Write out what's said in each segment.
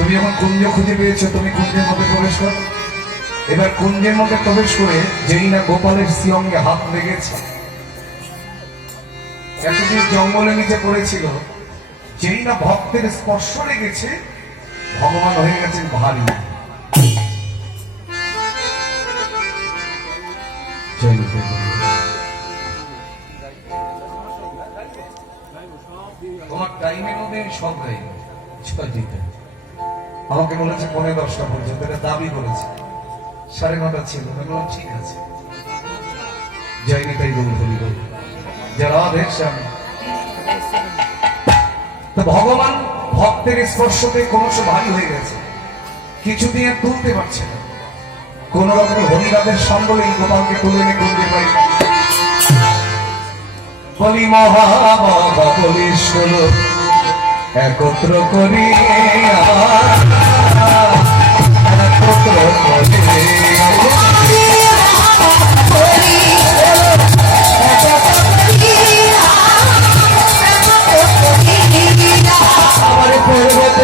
তুমি যখন কুঞ্জ খুঁজে পেয়েছো, তুমি কুঞ্জের মধ্যে প্রবেশ করো। এবার কুঞ্জের মধ্যে প্রবেশ করে যেই না গোপালের সিয়ঙ্গে হাত লেগেছে, এতদিন জঙ্গলের নিচে পড়েছিল, যেই না ভক্তের স্পর্শ লেগেছে, ভগবান হয়ে গেছেন ভারী। তোমার টাইমের মধ্যে সব গাইব। আমাকে বলেছে 9:30 পর্যন্ত, এটা দাবি করেছে। 9:30 ছিল, আমি বললাম ঠিক আছে, যাইনি তাই বলুন বলি যারা স্বামী। তো ভগবান ভক্তের স্পর্শতে ক্রমশ ভারী হয়ে গেছে, কিছু দিয়ে তুলতে পারছে না। কোন রকমের হরিরাজের সঙ্গে এই গোপালকে তুলে এনে কুঞ্জে পাই। বলি মহাবলীশ্বর একত্র করি, একত্র করি আমার পর্বত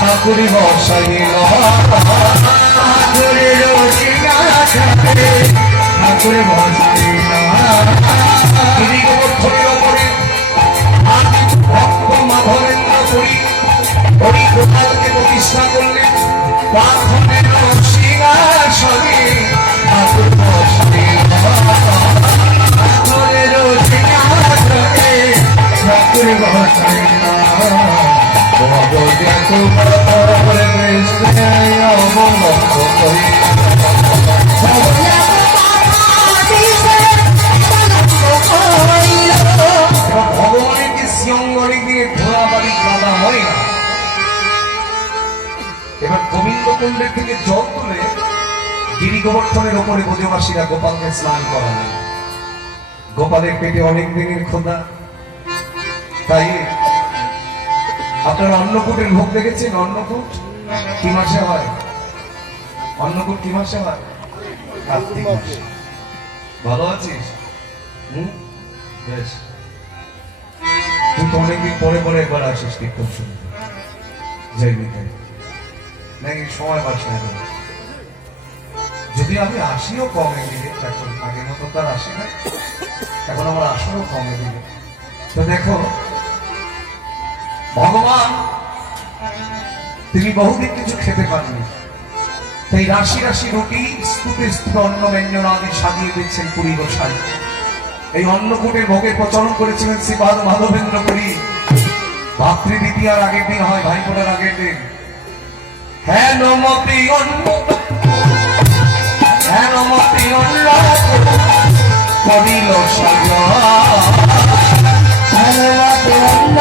ঠাকুরি বসাই ঠাকুরে বসাই ভক্ত মাধবেন্দ্র করি হরি গোপালকে প্রতিষ্ঠা করলেন পাথরের সিংহাসনে। ঠাকুর বসাই পাথরের সিংহাসনে, ঠাকুরে বসাই ভগবানের যে সিয়ঙ্গরে দিয়ে ঘোড়াবাড়ি কাদা হয় না। এবার গোবিন্দ কুণ্ডের থেকে জল তুলে গিরি গোবর্ধনের ওপরে ব্রজবাসীরা গোপালকে স্নান করালেন। গোপালের পেটে অনেক দিনের ক্ষুধা, তাই আপনারা অন্নকূটের ভোগ দেখেছেন? অন্নকূট কি মাসে হয়? অন্নকূট কি মাসে হয়? কার্তিক মাসে। ভালো আছিস? বেশ, তুই তো অনেকদিন পরে পরে একবার আসিস কীর্তন শুনতে। যাইনি তাই নাকি সময় পাস না? যদি আমি আসিও কমে দিকে, এখন আগের মতো তার আসি না, এখন আমার আসলেও কমে দিকে। তো দেখো ভগবান তিনি বহুদিন কিছু খেতে পারেননি, তাই রাশি রাশি রুটি স্তূপে স্তূপে অন্ন ব্যঞ্জন আদি সাজিয়ে দিচ্ছেন পুরী গোসাই। এই অন্নকূটের ভোগের প্রচলন করেছিলেন শ্রী মাধবেন্দ্র পুরী। ভাতৃ দ্বিতীয়ার আগের দিন হয়, ভাইফোঁটার আগের দিন। হেনমতি অন্ন হেনমতি অন্ন করিল সাজা, হেনমতি অন্ন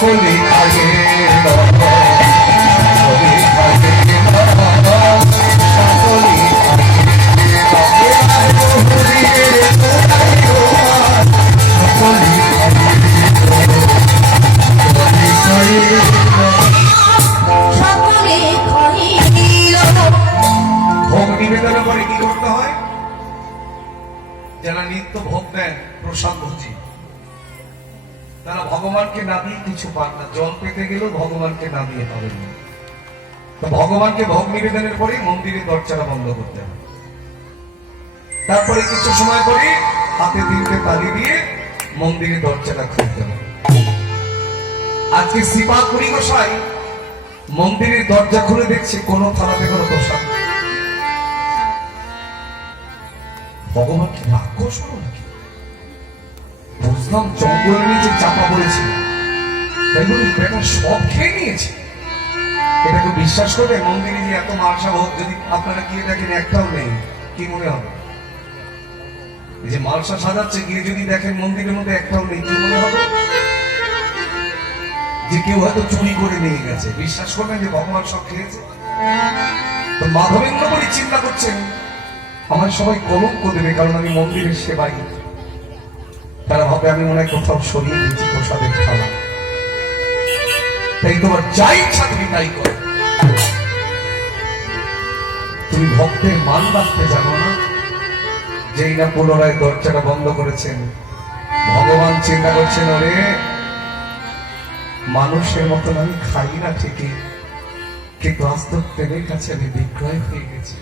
সকলে খায়ে সকলে খায়ে ভোগ নিবেদনের পরে কি করতে হয়? যারা নিত্য ভোগ দেন প্রসাদ ভোজি, তারা ভগবানকে না দিয়ে কিছু পান না। জল পেতে গেলেও ভগবানকে না দিয়ে পাবেন না। তো ভগবানকে ভোগ নিবেদনের পরে মন্দিরের দরজাটা বন্ধ করতে হবে। তারপরে কিছু সময় পরে হাতে তিনটে তালি দিয়ে মন্দিরের দরজাটা খুলতে হবে। আজকে শ্রীপাদপুরী গোসাই মন্দিরের দরজা খুলে দেখছে কোন থালাতে কোনো প্রসাদ। ভগবান কি রাক্ষস হলো নাকি? বুঝলাম জঙ্গলের নিচে চাপা পড়েছে, তাই বলে বেটা সব খেয়ে নিয়েছে। এটাকে বিশ্বাস করবে? মন্দিরে যে এত মার্শা ভোগ যদি আপনারা গিয়ে দেখেন একটাও নেই, কি মনে হবে? যে মালসা সাজাচ্ছে গিয়ে যদি দেখেন মন্দিরের মধ্যে একটাও নেই, কি মনে হবে? যে কেউ হয়তো চুরি করে নিয়ে গেছে। বিশ্বাস করবেন যে ভগবান সব খেয়েছে? তো মাধবেন্দ্র বলি চিন্তা করছেন আমার সবাই কলঙ্ক দেবে, কারণ আমি মন্দিরের সেবাই। তারা ভাবে আমি মনে হয় কোথাও সরিয়ে দিয়েছি প্রসাদের খাওয়া। তাই তোমার যাই ইচ্ছা তুমি তাই করো। তুমি ভক্তের মান রাখতে জানো না? যেই না পুনরায় দরজাটা বন্ধ করেছেন, ভগবান চিন্তা করছেন ওরে মানুষের মতন আমি খাই না ঠিকই, কিন্তু বাস্তব প্রেমের কাছে আমি বিক্রয় হয়ে গেছি।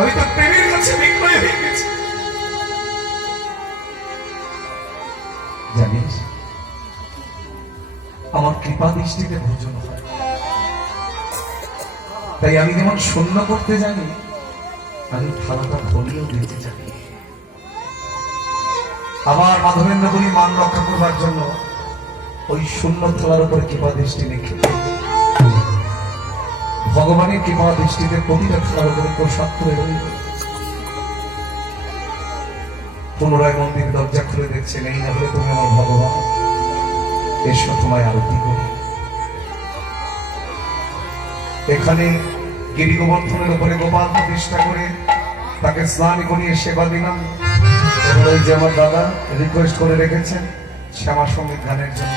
আমি তো প্রেমের কাছে বিক্রয় হয়ে গেছি। জানিস আমার কৃপা দৃষ্টিতে ভোজন হয়, তাই আমি যেমন শূন্য করতে জানি, আমি থালাটা ভরিয়েও দিতে জানি। আবার মাধবেন্দ্র বলি মান রক্ষা করবার জন্য ওই শূন্য থালার উপরে কৃপা দৃষ্টি রেখে ভগবানের কৃপা দৃষ্টিতে প্রতিটা থালার উপরে প্রসাদ করে রইল। পুনরায় মন্দির দরজা খুলে দেখছেন, এই না হলে তুমি আমার ভগবান, এসো তোমায় আরতি করি। এখানে গিরি গোবর্ধনের উপরে গোপাল প্রতিষ্ঠা করে তাকে স্নান করিয়ে সেবা দিলাম। ওই যে আমার দাদা রিকোয়েস্ট করে রেখেছেন শ্যামা সঙ্গীত গানের জন্য।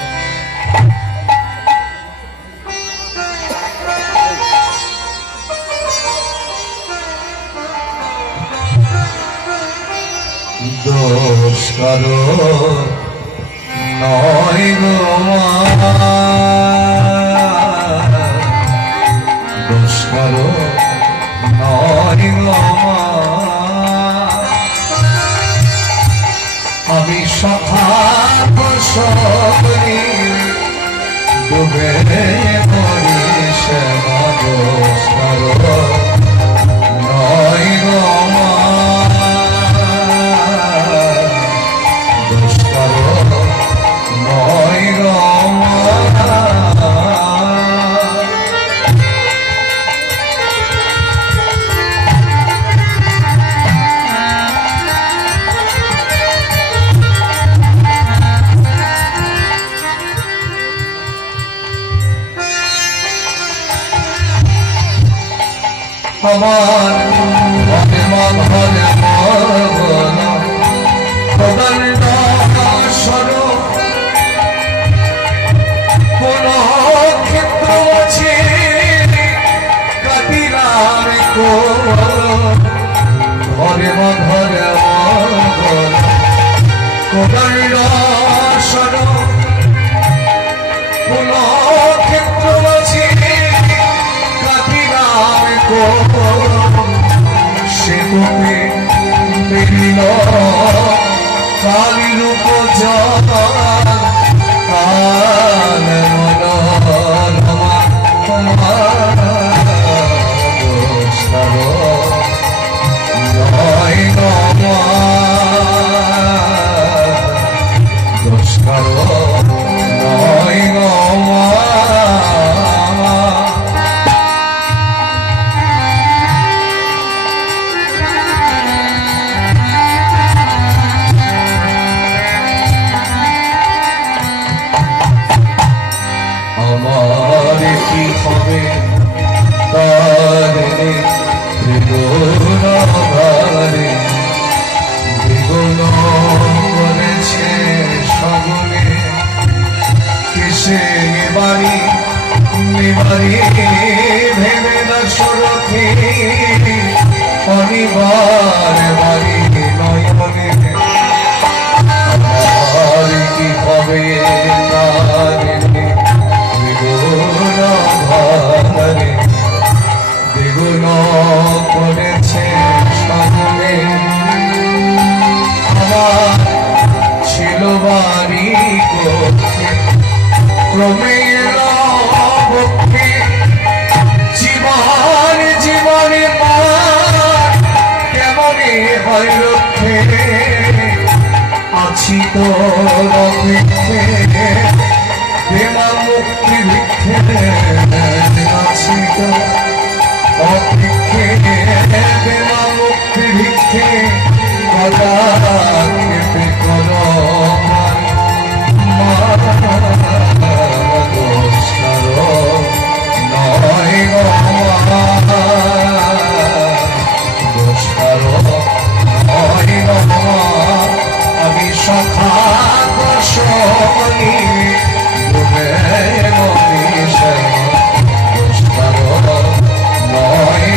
দোষ কারো নয় গো মা, দোষ কারো নয় গো মা, আমি সখাপ সকলি ডুবে পড়ি শ্যামা, দোষ কারো নয় গো মা, দোষ কারো নয় গো মা। আমার মন হলে কোদণ্ড স্বরূপ কোন ক্ষেত্র আছে কাটিলাম ঘরে মধরে কোদণ্ড স্বরূপ কোন ক্ষেত্র আছে সে তোকে পেরিল কালী রূপ কাল মনোরমা নয় নমা, দোষ কারো নয় নমা। ক্রমের ভক্তি জীবন জীবনে কেমনে হয় রক্ষে আছি তো রক্ষে প্রেমা মুক্তি ভিক্ষে আছি তো অভিক্ষে প্রেমা মুক্তি ভিক্ষে কদা ক্ষেপে কর আমি সখা দশমী তুমি নয়